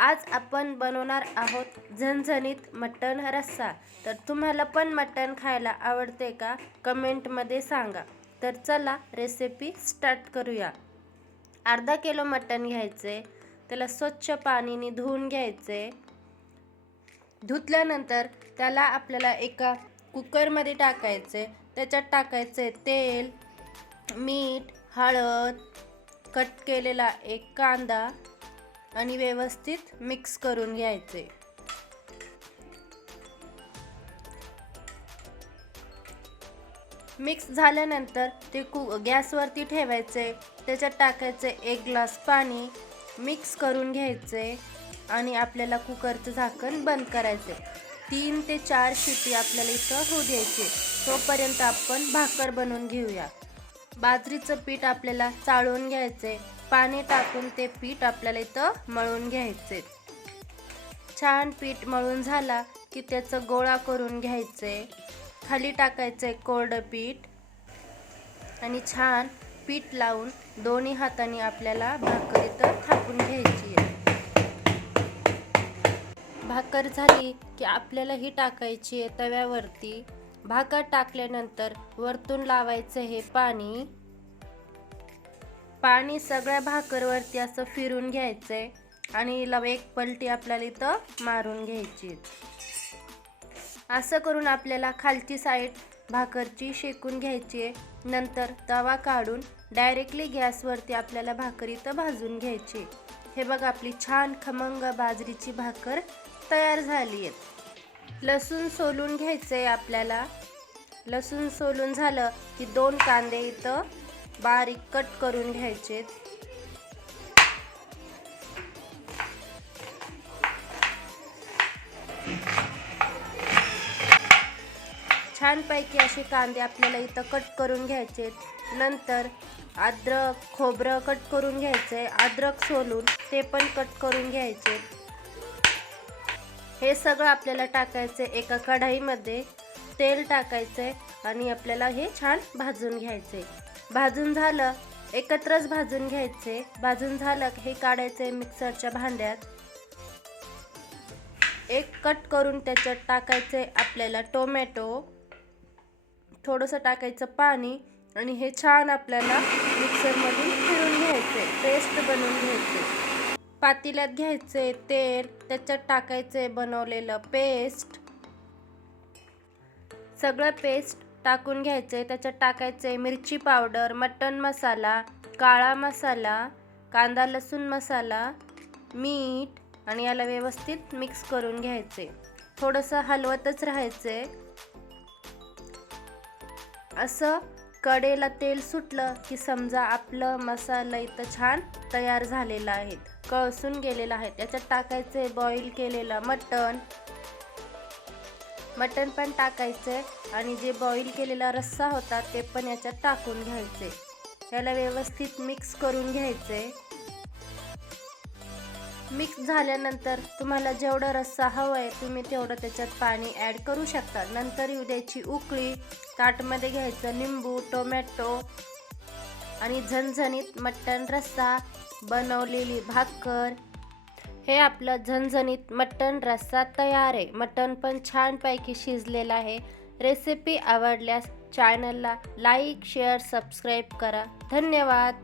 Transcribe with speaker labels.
Speaker 1: आज आपण बनवणार आहोत झणझणीत मटण रस्सा. तर तुम्हाला पण मटण खायला आवडते का? कमेंटमध्ये सांगा. तर चला रेसिपी स्टार्ट करूया. अर्धा किलो मटण घ्यायचे त्याला स्वच्छ पाणीने धुवून घ्यायचे. धुतल्यानंतर त्याला आपल्याला एका कुकरमध्ये टाकायचे. त्याच्यात टाकायचे तेल मीठ हळद कट केलेला एक कांदा आणि व्यवस्थित मिक्स करून घ्यायचे. मिक्स झाल्यानंतर ते कु गॅसवरती ठेवायचे त्याच्यात टाकायचे एक ग्लास पाणी मिक्स करून घ्यायचे आणि आपल्याला कुकरचं झाकण बंद करायचे. तीन ते चार शिटी आपल्याला इथं होऊ द्यायची. तोपर्यंत आपण भाकर बनवून घेऊया. बाजरीचं पीठ आपल्याला चाळून घ्यायचे. पाणी टाकून ते पीठ आपल्याला इथं मळून घ्यायचे. छान पीठ मळून झाला की त्याचं गोळा करून घ्यायचे. खाली टाकायचे कोरडं पीठ. आणि छान पीठ लावून दोन्ही हाताने आपल्याला भाकर इथं थापून घ्यायची आहे. भाकर झाली की आपल्याला ही टाकायची आहे तव्यावरती. भाकर टाकल्यानंतर वरतून लावायचं हे पाणी. पाणी सगळ्या भाकरवरती असं फिरून घ्यायचंय आणि हिला एक पलटी आपल्याला इथं मारून घ्यायची. असं करून आपल्याला खालची साईड भाकरची शेकून घ्यायची. आहे नंतर तवा काढून डायरेक्टली गॅसवरती आपल्याला भाकर इथं भाजून घ्यायची. हे बघ आपली छान खमंग बाजरीची भाकर तयार झाली आहे. लसूण सोलून घ्यायचं आहे आपल्याला. लसूण सोलून झालं की दोन कांदे इथं बारीक कट करून घ्यायचे. छानपैकी असे कांदे आपल्याला इथं कट करून घ्यायचे. नंतर अद्रक खोबरं कट करून घ्यायचे. अद्रक सोलून ते पण कट करून घ्यायचे. हे सगळं आपल्याला टाकायचं एका कढाईमध्ये. तेल टाकायचंय आणि आपल्याला हे छान भाजून घ्यायचे. भाजून झालं एकत्रच भाजून घ्यायचे. भाजून झालं हे काढायचे मिक्सरच्या भांड्यात. एक कट करून त्याच्यात टाकायचे आपल्याला टोमॅटो. थोडंसं टाकायचं पाणी आणि हे छान आपल्याला मिक्सरमधून फिरून घ्यायचे पेस्ट बनवून घ्यायचे. पातेल्यात घ्यायचे तेल त्याच्यात टाकायचे बनवलेलं पेस्ट. सगळं पेस्ट टाकून घ्यायचे त्याच्यात टाकायचे मिरची पावडर मटण मसाला काळा मसाला कांदा लसूण मसाला मीठ आणि याला व्यवस्थित मिक्स करून घ्यायचे थोडंसं हलवतच राहायचे असं कडेला तेल सुटलं की समजा आपलं मसाला इथं छान तयार झालेला आहे. कळसून गेलेला आहे. त्याच्यात टाकायचे बॉईल केलेलं मटण. मटण पण टाकायचे आणि जे बॉईल केलेला रस्सा होता ते पण याच्यात टाकून घ्यायचे. ह्याला व्यवस्थित मिक्स करून घ्यायचे. मिक्स झाल्यानंतर तुम्हाला जेवढं रस्सा हवं आहे तुम्ही तेवढं त्याच्यात पाणी ॲड करू शकता. नंतर येऊ द्यायची उकळी ताटमध्ये घ्यायचं लिंबू टोमॅटो आणि झणझणीत मटण रस्सा बनवलेली भाकर हे आपलं झणझणीत मटण रस्सा तयार आहे. मटण पण छानपैकी शिजलेलं आहे. रेसिपी आवडल्यास चॅनलला लाईक शेअर सबस्क्राईब करा. धन्यवाद.